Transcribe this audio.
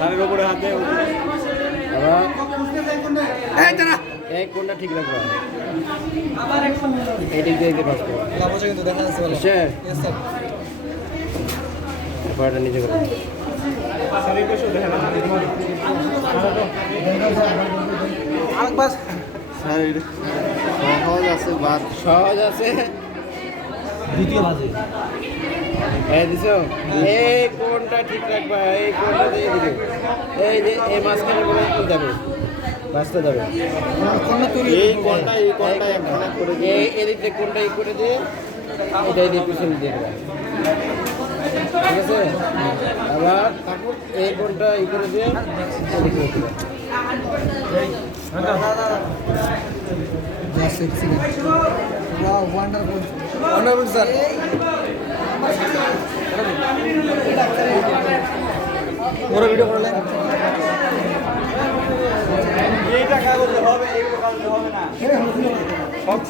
তারের উপরে হাত দিয়ে এই কোনটা ঠিক রাখবো এই দিক দিয়ে পাস করো কিন্তু দেখা যাচ্ছে বলে পড়াটা নিজে করো সহজ আছে বাদ সহজ আছে দ্বিতীয় বাজে এই দিছো এই কোনটা ঠিক রাখবা এই কোনটা দিয়ে দিবে এই যে এই মাঝখানে বলে যাবে বাসটা যাবে এই কোনটা একখানা করে দিয়ে এদিক থেকে কোনটা ই করে দিয়ে এটাই দিয়ে পিছনে দিয়ে দেবে ঠিক আছে আবার তারপর এই কোনটা ই করে দিয়ে এদিক করে দেবে ওয়ান্ডারফুল স্যার বড় ভিডিও করলেন এইটা কাগজে হবে এইগুলো কাগজে হবে না সব